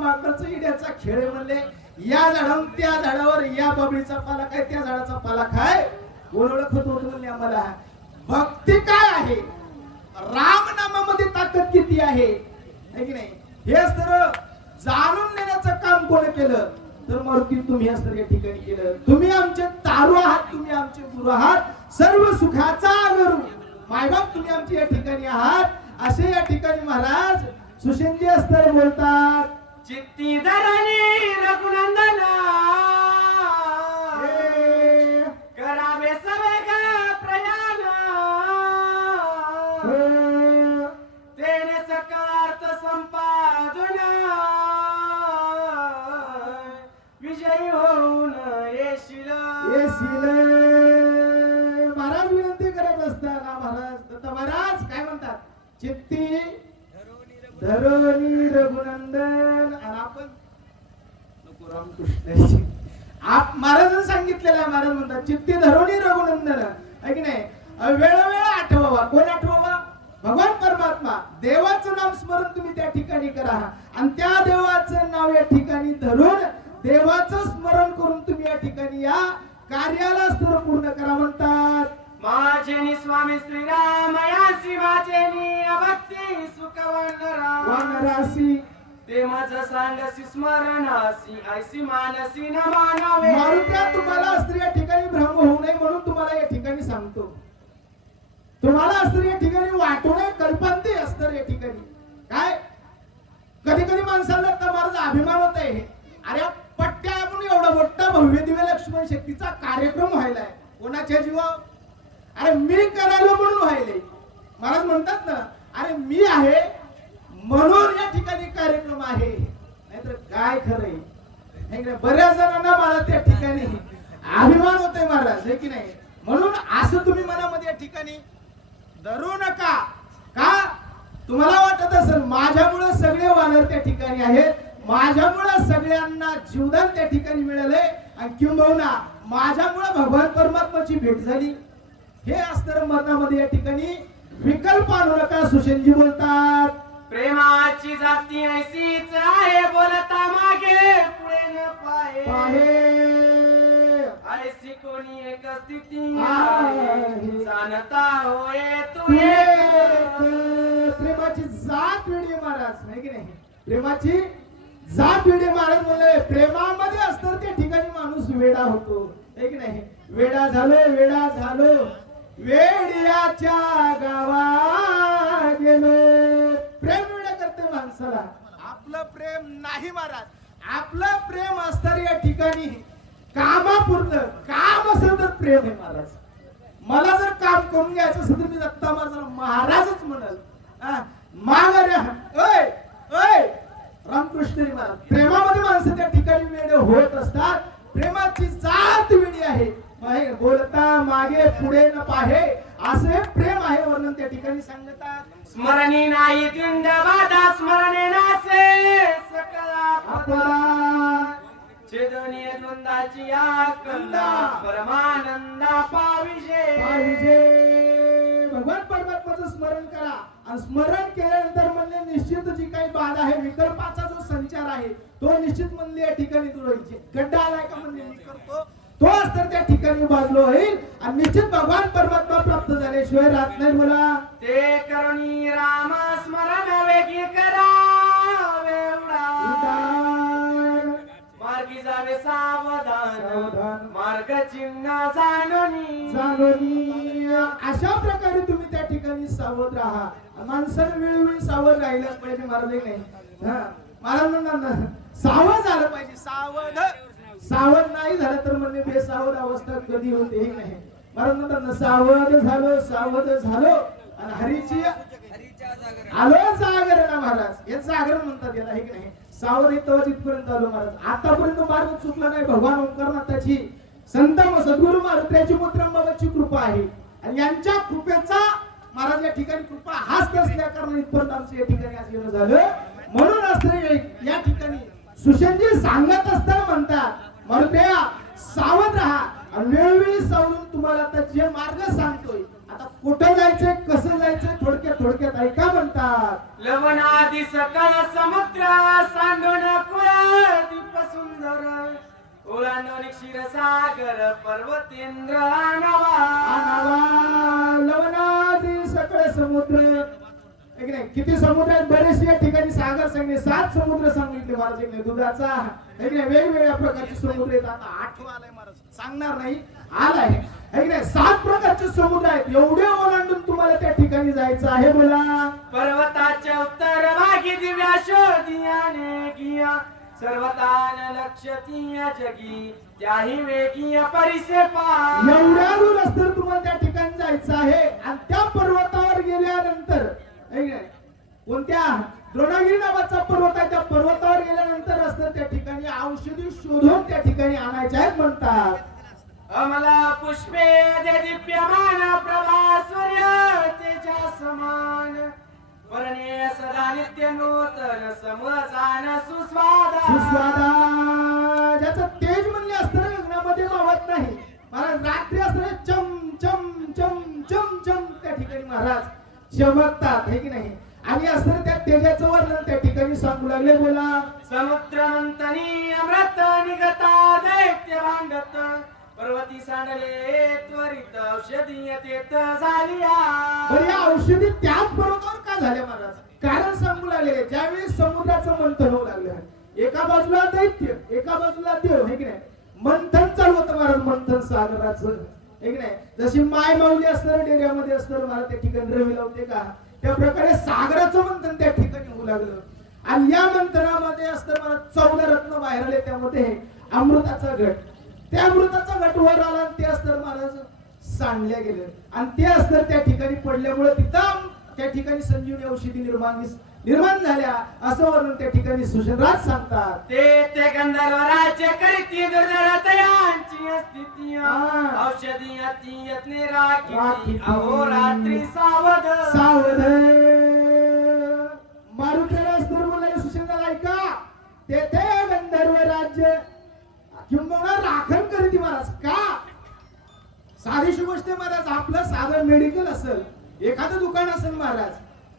माकडचं इड्याचा खेळ आहे म्हणले. या झाडावर त्या झाडावर या बाबळीचा पाला काय त्या झाडाचा पाला काय ओळखत होतो म्हणले आम्हाला. भक्ती काय आहे, राम नामामध्ये ताकद किती आहे की नाही, हे तर जाणून घेण्याचं काम कोण केलं तर मारुती तुम्ही असं या ठिकाणी केलं. तुम्ही आमचे तारू आहात, तुम्ही आमचे गुरु आहात, सर्व सुखाचा गुरु मायबाप तुम्ही आमचे या ठिकाणी आहात. असे या ठिकाणी महाराज सुशेंजी अस्तर बोलतात. चित्ती धरणी रघुनंदना करावे सवेग प्रयाण तेने सकार्थ संपादन विजयी होऊन येशील. महाराज विनंती करत असताना महाराज दत्त महाराज काय म्हणतात, चित्ती धरणी रघुनंदन. आणि आपण नको रामकृष्ण आप महाराजांनी सांगितलेलं आहे. महाराज म्हणतात चित्ती धरणी रघुनंदन आहे की नाही. वेळोवेळ आठवावा. कोण आठवावा, भगवान परमात्मा. देवाचं नाम स्मरण तुम्ही त्या ठिकाणी करा आणि त्या देवाचं नाव या ठिकाणी धरून देवाचं स्मरण करून तुम्ही या ठिकाणी या कार्याला स्थिर पूर्ण करा म्हणतात. माझेनी स्वामी श्रीराम यासी माझेनी भक्ती वानरासी ते माझं सांगसी स्मरणासी ऐसी मानसी न मानावे. मारुत्या तुम्हाला स्त्री या ठिकाणी भ्रम होऊ नये म्हणून तुम्हाला या ठिकाणी सांगतो. तुम्हाला स्त्री या ठिकाणी वाटू नये कल्पंती अस्तर या ठिकाणी काय. कधी कधी माणसाला माझा अभिमान होत आहे. अरे पट्ट्या म्हणून एवढा मोठा भव्य दिव्य लक्ष्मण शक्तीचा कार्यक्रम व्हायलाय कोणाच्या जीवावर. अरे मी करायला म्हणून व्हायले. महाराज म्हणतात ना, अरे मी आहे म्हणून या ठिकाणी कार्यक्रम आहे, नाहीतर काय खरंय. बऱ्याच जणांना मला त्या ठिकाणी अभिमान होतोय महाराज आहे की नाही. म्हणून असं तुम्ही मनामध्ये या ठिकाणी धरू नका. का तुम्हाला वाटत असेल माझ्यामुळे सगळे वानर त्या ठिकाणी आहेत, माझ्यामुळे सगळ्यांना जीवदान त्या ठिकाणी मिळालंय आणि किंबहुना माझ्यामुळे भगवान परमात्माची भेट झाली. हे अस्तर मनामध्ये या ठिकाणी विकल्प आणू नका. सुशेनजी बोलतात प्रेमाची जाती ऐसीच आहे बोलता मागे पुढे न पाहे. ऐसी कोणी एक स्थिती जाणता होय तू. प्रेमाची जात वेडी महाराज आहे की नाही. प्रेमाची जात वेडी महाराज म्हणले. प्रेमामध्ये असतं त्या ठिकाणी माणूस वेडा होतो आहे की नाही. वेडा झालो वेड्याच्या गावा गेलो. प्रेम वेडा करते माणसाला. आपलं प्रेम नाही महाराज. आपलं प्रेम असतं या ठिकाणी कामापुरतं. काम असेल तर प्रेम आहे महाराज. मला जर काम करून घ्यायचं असेल तर मी दत्ता महाराजच म्हणाल. माघाऱ्या रामकृष्ण महाराज. प्रेमामध्ये माणसं त्या ठिकाणी वेडे होत असतात. प्रेमाची जात वेडी आहे. बोलता मागे पुढे न पाहे असे प्रेम आहे वर्णन त्या ठिकाणी सांगतात. स्मरणी नाही दिंड बाधा स्मरणे नासे सकला चेदनीय द्वंदाची आकंदा परमानंदा पाविजे. भगवान परमात्माचं स्मरण करा आणि स्मरण केल्यानंतर म्हणले निश्चित जी काही बाधा आहे विकल्पाचा जो संचार आहे तो निश्चित म्हणले या ठिकाणी दूर होईल. गड्डा आलाय का म्हणले मी करतो तो तर त्या ठिकाणी बाजलो होईल आणि निश्चित भगवान परमात्मा प्राप्त झाल्याशिवाय राहत नाही. मला ते करुणी राम स्मरण वेगी करावे मार्गी जावे सावधान मार्ग चिन्ह जाणोनी. अशा प्रकारे तुम्ही त्या ठिकाणी सावध राहा. माणसाने वेळोवेळी सावध राहिलाच पाहिजे महाराज नाही. महाराज म्हणणार सावध झालं पाहिजे. सावध नाही झालं तर म्हणजे बेसावध अवस्था कधी होते हे नाही. महाराज म्हणतात सावध झालो आणि हरीची आलो जागरण महाराज. हे जागरण म्हणतात याला हे नाही. सावध तेव्हा जिथपर्यंत आलो महाराज. आतापर्यंत मार्ग चुकला नाही. भगवान ओंकारनाथाची संत सद्गुरु मारुतीची मुद्रांबाबाची कृपा आहे आणि यांच्या कृपेचा महाराज या ठिकाणी कृपा हाच असल्या कारण इथपर्यंत आमचं या ठिकाणी आज येणं झालं. म्हणून असं या ठिकाणी सुशेनजी सांगत असताना म्हणतात मारुत्या सावध राहा आणि वेळोवेळी सावरून तुम्हाला आता जे मार्ग सांगतोय आता कुठं जायचंय कसं जायचंय थोडक्यात ऐका म्हणतात. लवणादी सकळ समुद्र सांडून क्षीरसागर पर्वतेंद्र आणावा आणावा लवणादी सकळ समुद्र. एक नाही किती समुद्र आहेत, बरेचसे या ठिकाणी सागर सांगितले, 7 समुद्र सांगितले महाराज. एक नाही दुधाचा, एक नाही वेगवेगळ्या प्रकारचे समुद्र आहेत. आता 8वा आलाय महाराज, सांगणार नाही, आलाय. एक नाही 7 प्रकारचे समुद्र आहेत. एवढे ओलांडून तुम्हाला त्या ठिकाणी जायचं आहे. बोला. पर्वताच्या उत्तर भागी दिव्या शोधियाने गिया सर्वतान लक्षतीय जगी त्याही वेगीय परिसे पा. एवढ्या दूर असतं तुम्हाला त्या ठिकाणी जायचं आहे. आणि त्या पर्वतावर गेल्यानंतर कोणत्या द्रोणागिरी नावाचा पर्वत आहे, त्या पर्वतावर गेल्यानंतर असतं त्या ठिकाणी औषधी शोधून त्या ठिकाणी आणायच्या आहेत म्हणतात. अमला पुष्पे दे दिप्यमान प्रभा सूर्य तेजा समान वर्णे सदा नित्य नूतन समजान सुस्वादा. सुस्वादा ज्याचं तेज म्हणले असतं गगनामध्ये मावत नाही महाराज. रात्री असतं चम चम चम चम चम त्या ठिकाणी महाराज चमकतात है की नाही. आणि असतं त्या तेजाचं वर्णन त्या ठिकाणी सांगू लागले. बोला. समुद्र मंथनी अमृत निगता दैत्य भांडत पर्वती सांडले त्वरित औषधी तेत झालिया. बरं या औषधी त्याच पर्वतावर का झाल्या महाराज? कारण सांगू लागले. ज्यावेळी समुद्राचं मंथन होऊ लागलं, एका बाजूला दैत्य एका बाजूला देव है की नाही, मंथन चालू होतं महाराज. मंथन सागराचं है की नाही. जशी माय माऊली असतं डेऱ्यामध्ये असतं मला त्या ठिकाणी रवी लावते का, त्या प्रकारे सागराचं मंथन त्या ठिकाणी होऊ लागलं. आणि या मंथनामध्ये असतं मला 14 रत्न बाहेर आले. त्यामध्ये अमृताचा घट, त्या अमृताचा घट वर आला आणि ते असतं महाराज सांडल्या गेले. आणि ते असतं त्या ठिकाणी पडल्यामुळे तिथं त्या ठिकाणी संजीवनी औषधी निर्माण झाल्या असं वर्णन त्या ठिकाणी सुशनराज सांगतात. ते गंधर्व राज्य करीती दुर्धर तयांची अस्तित्व औषधी अति यत्ने राखी अहोरात्री सावध सावध. मारुतीला स्तर बोलायला सुशनराज ऐका. ते गंधर्व राज्य किंबहुना राखण करीती महाराज. का? साधीशी गोष्ट महाराज, आपलं साधं मेडिकल असेल, एखादं दुकान असेल महाराज,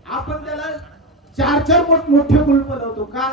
आपण त्याला 4 मोठे कुलप लावतो. का?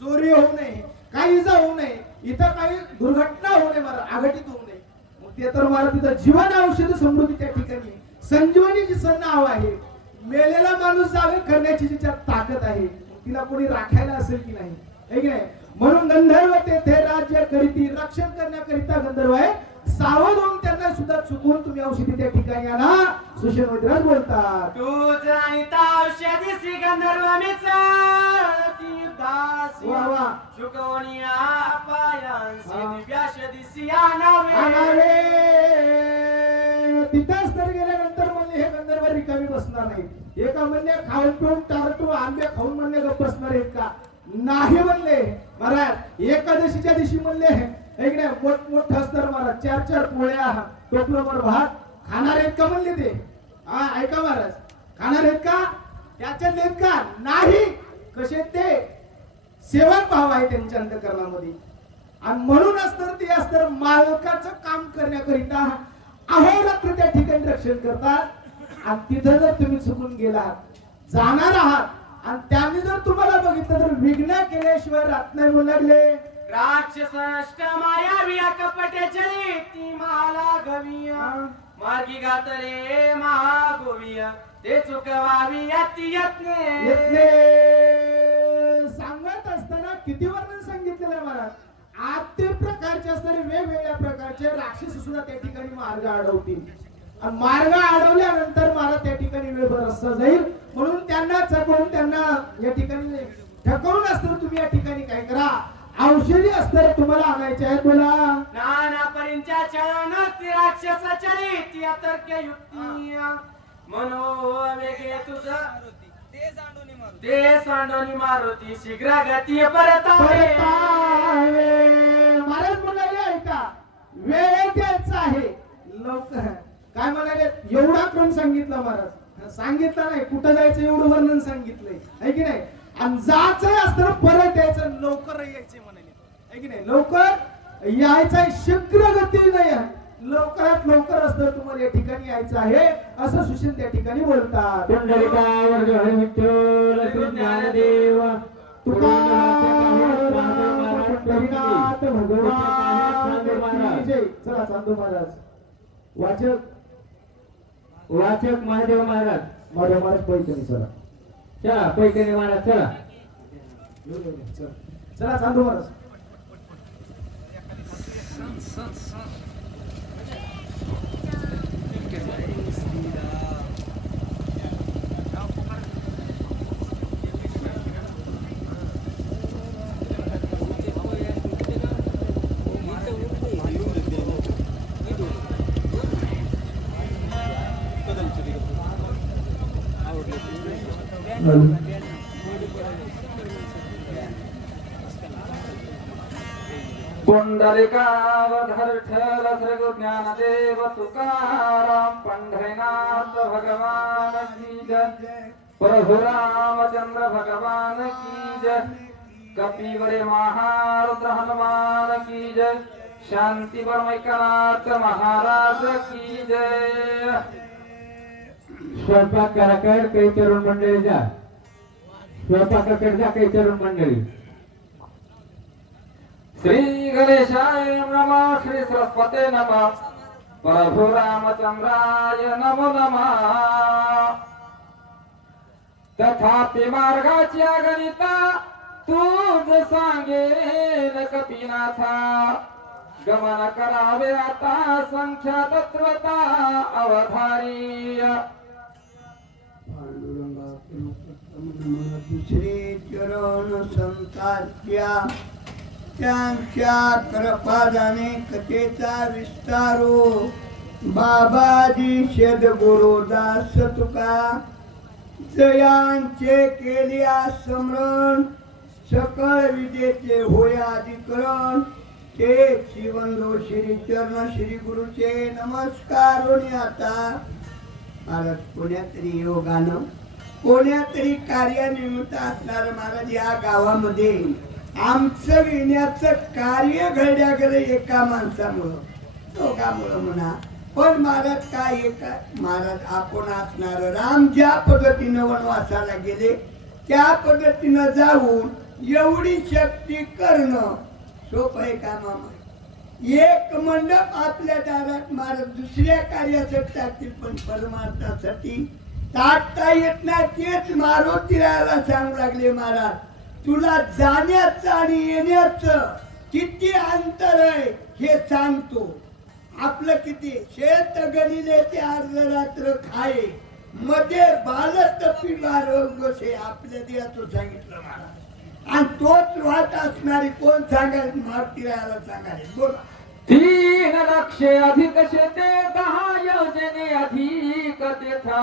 चोरी होऊ नये, काही इजा होऊ नये, इथं काही दुर्घटना होऊ नये महाराज, आघटित होऊ नये. मग ते तर महाराज तिथं जीवन औषध समृद्धी त्या ठिकाणी संजीवनी जिचं नाव आहे. मेलेला माणूस जागे करण्याची जिच्यात ताकद आहे, तिला कोणी राखायला असेल की नाही, है की नाही. म्हणून गंधर्व तेथे राज्य करीती, रक्षण करण्याकरिता गंधर्व आहे. सावध होऊन त्यांना सुद्धा चुकवून तुम्ही औषधी त्या ठिकाणी आणा. सुशनराज बोलतात. तू जाणीता औषधी श्री गंधर्व मिचळती दासी वा वा. चुकवणी पायांसी दिव्याशदी सिया नावे. तिथंच तर गेल्यानंतर म्हणले हे गंधर्व रिकामी बसणार नाही. एका म्हणले खाऊन पिऊन टारटू आंबे खाऊन म्हणले गप्प बसणार आहेत का? नाही म्हणले महाराज. एकादशीच्या दिवशी म्हणले एक नाही मोठ असतर महाराज 4 पोळ्या टोपलंभर भात खाणार आहेत का म्हणले ते. हा ऐका महाराज, खाणार आहेत का? त्याच्यात आहेत का? नाही. कसे ते सेवक भाव आहे त्यांच्या अंतःकरणामध्ये. आणि म्हणून असतं ते असतं मालकाचं काम करण्याकरिता अहोरात्र त्या ठिकाणी रक्षण करतात. आणि तिथं जर तुम्ही चुकून गेलात, जाणार आहात आणि त्यांनी जर तुम्हाला बघितलं तर विघ्न केल्याशिवाय राहत नाही म्हणू लागले. राक्षस नष्ट मायावी कपट चरिती माला गविया मार्गी घातले महागोविया ते चुकवावी अति यत्ने. सांगत असताना किती वर्णन सांगितलेलं आहे महाराज. 8 प्रकारचे असणारे वेगवेगळ्या प्रकारचे राक्षस सुद्धा त्या ठिकाणी मार्ग अडवतील. आणि मार्ग अडवल्यानंतर मला त्या ठिकाणी वेळ बरसता जाईल. म्हणून त्यांना चकवून त्यांना या ठिकाणी ठकवून असतं तुम्ही या ठिकाणी काय करा, औषधी असतं तुम्हाला आणायचे आहेत. बोला. नाना परिंच्या चरण राक्षस चरिती अतर्क युक्ती मनोवेगे तुझ ते सांडोनी मारुती शीघ्र गती परतावे. महाराज म्हणाले ऐका, वेळ द्यायचा आहे लवकर. काय म्हणाले? एवढा क्रम सांगितला महाराज. सांगितलं नाही कुठं जायचं एवढं वर्णन सांगितलंय है की नाही. आणि जायचंय असतं परत यायचं, लवकर यायचंय म्हणाले है की नाही. लवकर यायचंय, शीघ्र गती नाही, लवकरात लवकर असतं तुम्हाला या ठिकाणी यायचं आहे असं सुशील त्या ठिकाणी बोलतात. ज्ञानदेव तुकाराम भगवान चला चांदू महाराज. वाचक वाचक महादेव महाराज. महादेव महाराज पैठणी चला. चला पैठणी महाराज चला. चला चला चांदू महाराज. पुंडलिकावधर ठेल श्री ज्ञानदेव तुकाराम पंढरीनाथ भगवान की जय. प्रभु रामचंद्र भगवान की जय. कपिवरे महारुद्र हनुमान की जय. शांती परमैकनाथ महाराज की जय. स्वयंपाक कराकर काही तरुण मंडळी जा. स्वयंपाकाकडे जा काही तरुण मंडळी. श्री गणेशाय नमः. श्री सरस्वते नमः. प्रभु रामचंद्राय नमो नमः. तथापि मार्गाच्या गणिता तूच सांगेल कपिनाथा. गमन करावे आता संख्या तत्वता अवधारी. दुसरे चरण संताच्या त्यांच्या कृपादाने कथेचा विस्तारो. बाबाजी सद्गुरुदास तुका जयांचे केल्या स्मरण. सकळ विजेचे होय अधिकरण. ते शिवंदो श्री चरण श्री गुरुचे नमस्कार. आता महाराज कोण्यातरी योगानं कोण्यातरी कार्यानिमित्त असणार महाराज या गावामध्ये आमचं येण्याचं कार्य घडल्याकडे एका माणसामुळं दोघामुळं म्हणा. पण महाराज काय एका महाराज आपण असणार राम ज्या पद्धतीनं वनवासाला गेले त्या पद्धतीनं जाऊन एवढी शक्ती करणं सोपं आहे का मामा. एक मंडप आपल्या दारात महाराज दुसऱ्या कार्यासाठी टाकतील पण परमार्थासाठी टाकता येत नाही. तेच मारुतीला सांगू लागले महाराज तुला जाण्याचं आणि येण्याचं किती अंतर आहे हे सांगतो. आपलं किती शेत गणिले ते अर्ध रात्र खाये मध्ये बालत पिलार बसे आपल्या देहाचं सांगितलं महाराज. आणि तोच वाट असणारी कोण सांगाल मारुतीला सांगाले. बोला. 3 लक्ष अधिक शेते 10 योजने अधिक तेथा.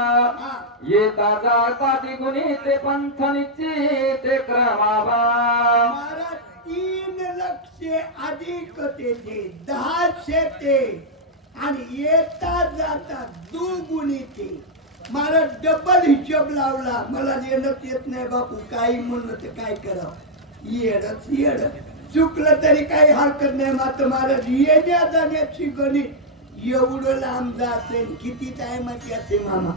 येता जाता तिगुणी ते पंथ निश्चिते क्रमावा. महाराज 3 लक्ष अधिक तेथे 10 शेते आणि येता जाता दुगुणी ते. महाराज डबल हिशोब लावला. मला येणंच येत नाही बापू काही म्हणलं तर काय करावं. येडच येड चुकलं तरी काही हरकत नाही. मात्र महाराज येण्या जाण्याची गणित एवढं लांब जाते किती टायमाची असते मामा.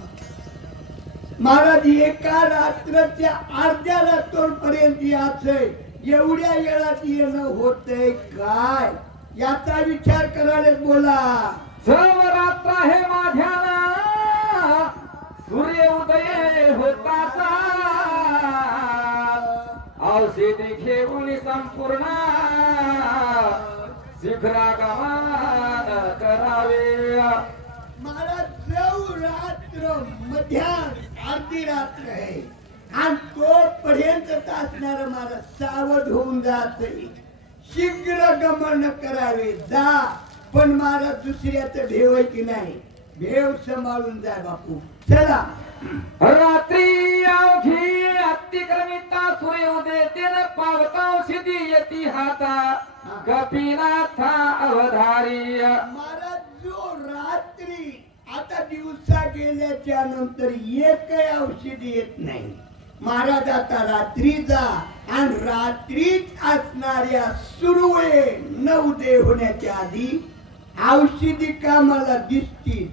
महाराज एका रात्रच्या अर्ध्या रात्रोपर्यंत यायचंय. एवढ्या वेळात येणं होतंय काय याचा विचार करायला बोला. सर्व रात्र हे माझ्याला सूर्य उदय होताचा. औषधी घेऊन संपूर्ण शिखरागमन करावे. महाराज जव रात्र मध्यान अर्धी रात्र आहे आणि तोपर्यंत असणार महाराज सावध होऊन जात. शीघ्र गमन करावे जा. पण महाराज दुसऱ्याचं भेव आहे की नाही भेव सांभाळून जा बापू. चला. रात्री अवघी अतिक्रमिता सूर्योदय तेन पावता सिद्धी येती हाता. कपिनाथा अवधारी. महाराज जो रात्री आता दिवसा गेल्याच्या नंतर एक औषधी येत नाही. महाराज आता रात्री जा आणि रात्रीच असणाऱ्या सुरुवे 9 दे होण्याच्या आधी औषधी कामाला दिसतील.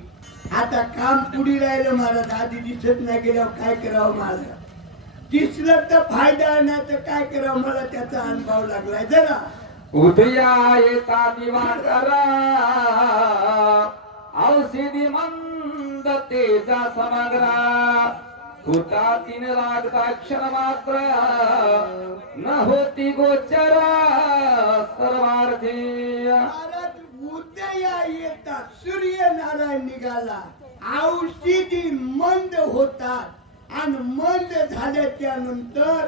आता काम पुढे राहिलं महाराज. आधी दिसत नाही गेल्यावर काय करावं महाराज. दिसलं तर फायदा नाही तर काय करावं मला त्याचा अनुभव लागलाय. जरा उदया येता दिवाकरा औषधी मंद तेजा समग्रा होता तीन लागता क्षण मात्र न होती गोचर सर्वार्थी महाराज उदया येता सूर्यनारायण निघाला औषधी मंद होतात आणि मंद झाल्याच्या नंतर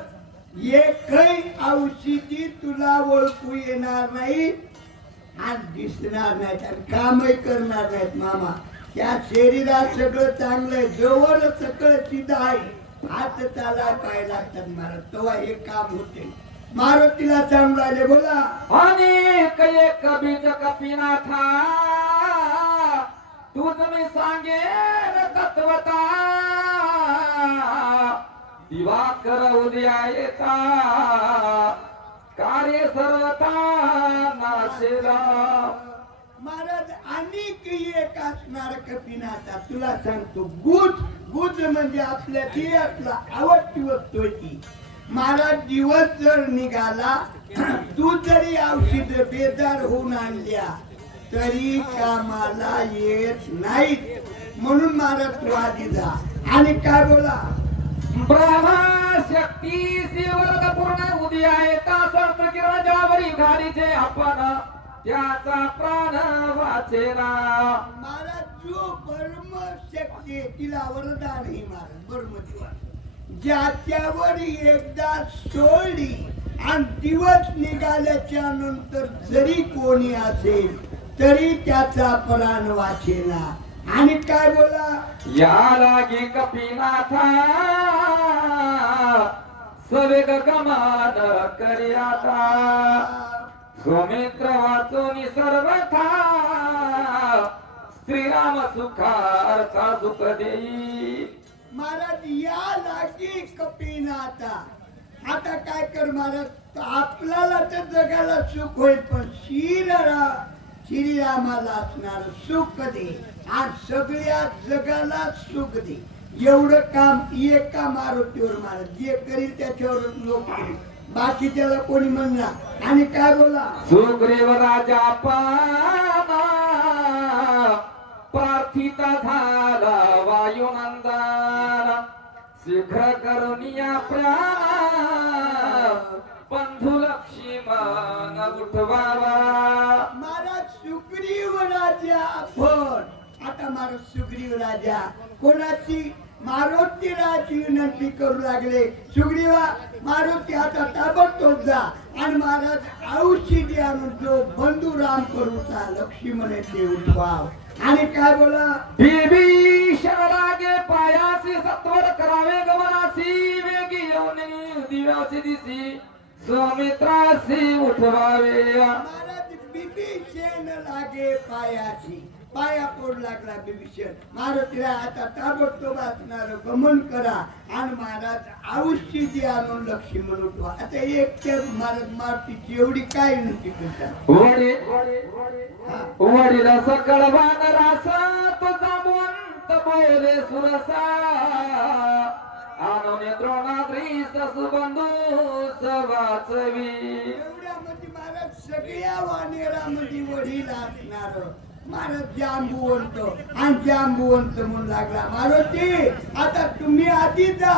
एकही औषधी तुला ओळखू येणार नाही आणि दिसणार नाहीत आणि कामही करणार नाहीत मामा. त्या शरीरात सगळं चांगलं आहे, जवळ सगळं सिद्ध आहे, हात चालाय पाय लागतात महाराज, तेव्हा हे काम होते. मारुतीला सांगू राहिले बोला. अनेक एक बीज कपिनाथा तुझ मी सांगेन तत्वता दिवाकर उदया येता कार्य सर्वता नाशेला. महाराज अनेक एक असणार कपिनाथा तुला सांगतो. गुज म्हणजे आपल्या देहातला आवडती वस्तू होती. महाराज दिवस जर निघाला तू जरी औषध बेजार होऊन आणल्या तरी कामाला येत नाहीत. म्हणून महाराज तू आधी जा. आणि काय बोला. ब्रह्मा शक्ती सेवर्ग पूर्ण उदया येता सर्व किरणावरी घालीचे आपण त्याचा प्राण वाचेना. महाराज जो ब्रह्म शक्ती तिला वरदान आहे महाराज ब्रह्मदेवा. ज्याच्यावर एकदा सोडली आणि दिवस निघाल्याच्या नंतर जरी कोणी असेल तरी त्याचा प्राण वाचेना. आणि काय बोला. या लागे कपिनाथा सवेग कमान करियाता सौमित्र वाचोनी सर्वथा श्रीराम सुखार्था सुख देई. महाराज या लागी कपिनाथा. आता काय कर महाराज आपल्याला तर जगाला सुख होईल पण श्रीरामाला असणार सुख दे आणि सगळ्या जगाला सुख दे. एवढं काम एका मारुतीवर महाराज जे करील त्याच्यावर लोक करील, बाकी त्याला कोणी म्हणणार. आणि काय बोला. सुग्रीव राजा पाना प्रार्थिता झाला वायुनंदन शीघ्र करुनिया प्राण बंधू लक्ष्मण उठवावा. महाराज सुग्रीव राजा आपण आता महाराज सुग्रीव राजा कोणाची मारुती राजी विनंती करू लागले. सुग्रीवा मारुती आता ताबडतोब जा आणि महाराज औषधी आणून जो बंधू राम करूचा लक्ष्मण ते उठवाव. आणि काय बोला. विभीषण लागे पायासी सत्वर करावे गमनासी वेगी येऊन दिव्यासी दिसी सौमित्रासी उठवावे. महाराज विभीषण लागे पायाशी पाया पोड लागला विभीषण. मारुतीला आता ताबडतोब असणार गमन करा आणि महाराज औषधी आणून लक्ष्मण उठवा. आता एक महाराज मारुतीची एवढी काय विनंती करतात. वडील सकळ वानरासा तुझा मंत बोले सुरसा आणून द्रोणाद्री ससुबंधू सवाचवी. एवढ्यामध्ये महाराज सगळ्या वानेरामध्ये वडील असणार महाराज जांबुवंत आणि जांबुवंत म्हणून लागला. मारुती आता तुम्ही आधी जा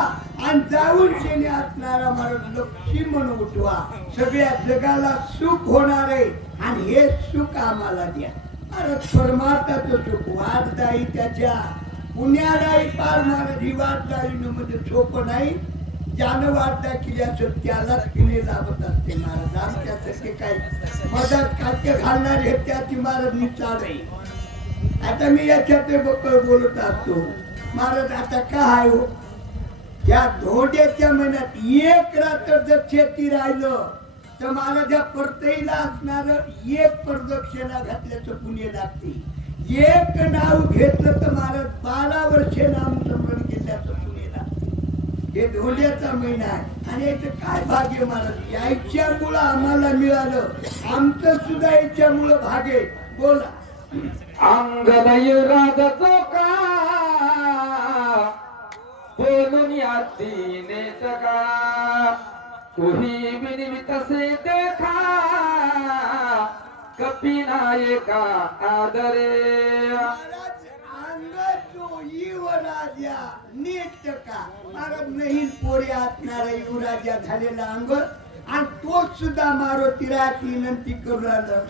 आणि जाऊन शेने असणारा महाराज लक्ष्मण उठवा. सगळ्या जगाला सुख होणार आहे आणि हे सुख आम्हाला द्या. महाराज परमार्थाचं सुख वाददायी त्याच्या पुण्यालाही पार महाराज ही वाददायी मध्ये सोपं नाही. ज्यानं वाद दाखिली असं त्यालाच पिणे लाभत असते महाराज. आमच्यासारखे काही मदत खाद्य घालणार हे त्याची महाराज निचार आहे. आता मी याच्यात बक्कळ बोलत असतो महाराज. आता काय हो या धोंड्याच्या महिन्यात एक रात्र जर शेती राहिलं तर महाराज या परतईला असणार एक प्रदक्षिणा घातल्याचं पुण्य लागते. एक नाव घेतलं तर महाराज 12 वर्षे नामस्मरण केल्याचं पुण्य लागते. हे धोंड्याचा महिना आहे आणि याचं काय भाग्य महाराज. याच्यामुळं आम्हाला मिळालं. आमचं सुद्धा याच्यामुळं भाग्य. बोला. अंगलय राज चोका बोलून यादीने जगा तुही बिनवित से देखा कपिनायका आदरे महाराज अंग जो युवराजा नीट का महाराज नाही पोरी असणारा युवराजा झालेला अंग आणि तो सुद्धा मारुती राहती विनंती करू राहिलं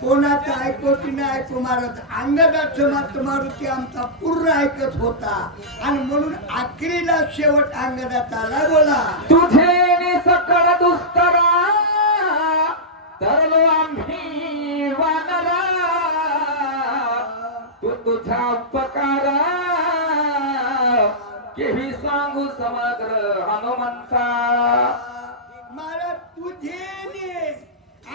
कोणाचं ऐको की नाही ऐको महाराज अंगदाचं मात्र मारुती आमचा पूर्ण ऐकत होता आणि म्हणून आखरीला शेवट अंगदात आला बोला तुझे सकळ दुस्तरा तरलो आम्ही वानरा तू तुझा उपकार केही सांगू समग्र हनुमंता महाराज तुझे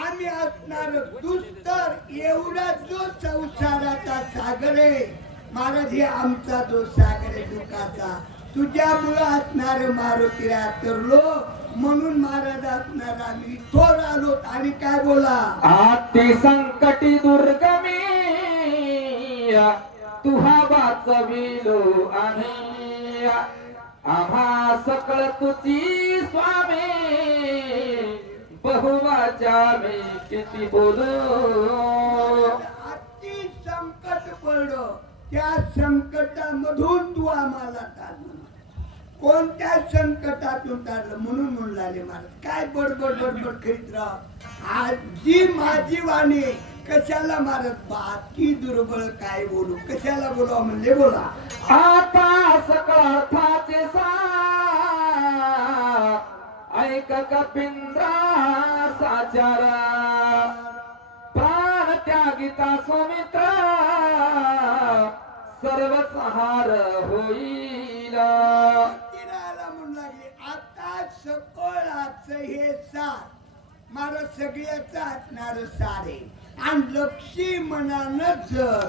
आम्ही असणार दुस्तर एवढा जो संसाराचा सागर आहे महाराज हे आमचा जो सागर आहे दुःखाचा तुझ्यामुळे असणार मारुतीला तरलो म्हणून महाराज असणार आम्ही थोर आलो आणि काय बोला आती संकटी दुर्गमी तुहा वाचविलो आम्ही आम्हा सकळ तुझी स्वामी बहुवाचा मी किती बोलू अति संकट पडलं त्या संकटामधून तू आम्हाला काढलं कोणत्या संकटातून काढलं म्हणून म्हणले महाराज काय बडबड बडबड करीत राह आजी माझी वाणी कशाला मारत बाकी दुर्बळ काय बोलू कशाला बोलाव म्हणले बोला आता सकळ अर्थाचे ऐक कपिंद्रा साचारा प्राण त्यागिता सौमित्र सर्व सहार होईल म्हणू लागले आता सकळाच हे सार मारा सगळ्याचा असणार सारे आणि लक्षी मनानं जर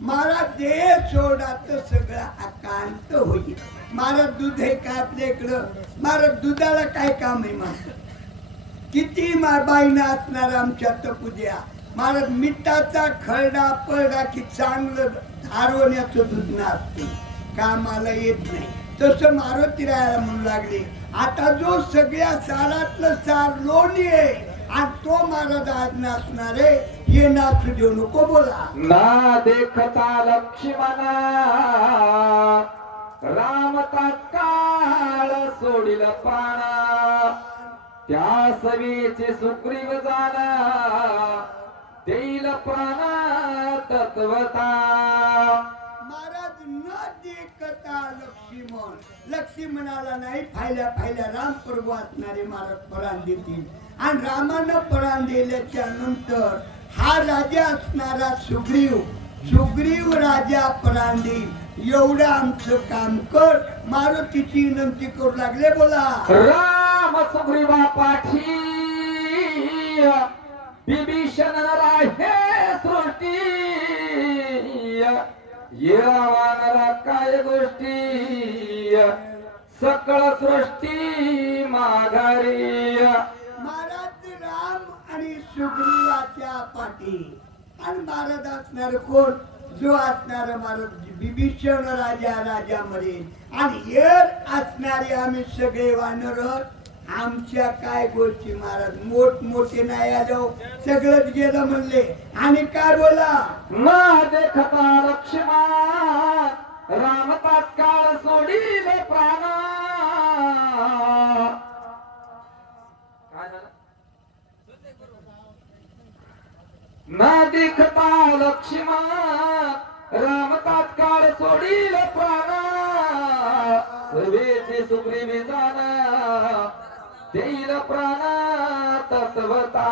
मारा देह सोडा तर सगळा अकांत होईल मारा दूध आहे का आपल्या इकडं मारा दुधाला काय काम आहे माझं किती बाईना असणार आमच्या तपुद्या मारा मिठाचा खरडा पडा की चांगलं धारवण्याचं दूध नसते कामाला येत नाही तसं मारुती राहायला म्हणू लागले आता जो सगळ्या सारातलं सार लोणी आहे आणि तो महाराज आज नाचणार आहे हे नाचू देऊ नको बोला ना देखता लक्ष्मणा राम तात्काळ सोडिल प्राणा त्या सवेचे सुग्रीव जाना देईल प्राणा तत्वता महाराज न देखता लक्ष्मणाला नाही फायल्या राम प्रभू असणारे महाराज पराण देतील आणि रामानं पराण दिल्याच्या नंतर हा राजा असणारा सुग्रीव राजा पराण देईल एवढं आमचं काम कर मारुतीची विनंती करू लागले बोला राम सुग्रीवा पाठी विभीषण राहे सृष्टी येरावानरा काय गोष्टी सकळ सृष्टी माघारी महाराज राम आणि सुग्रीवाच्या पाठी आणि महाराज असणार कोण जो असणार महाराज विभीषण राजामध्ये आणि येर असणारे आम्ही सगळे वानर आमच्या काय गोष्टी महाराज मोठे नाही आलो सगळंच गेलं म्हणले आणि काय बोला ना देखता लक्ष्मण राम तात्काळ सोडिले प्राण काय झालं ना देखता लक्ष्मण राम तात्काळ सोडिले प्राण सर्वेचे सुग्रीवी जाना देईल प्राण तत्वता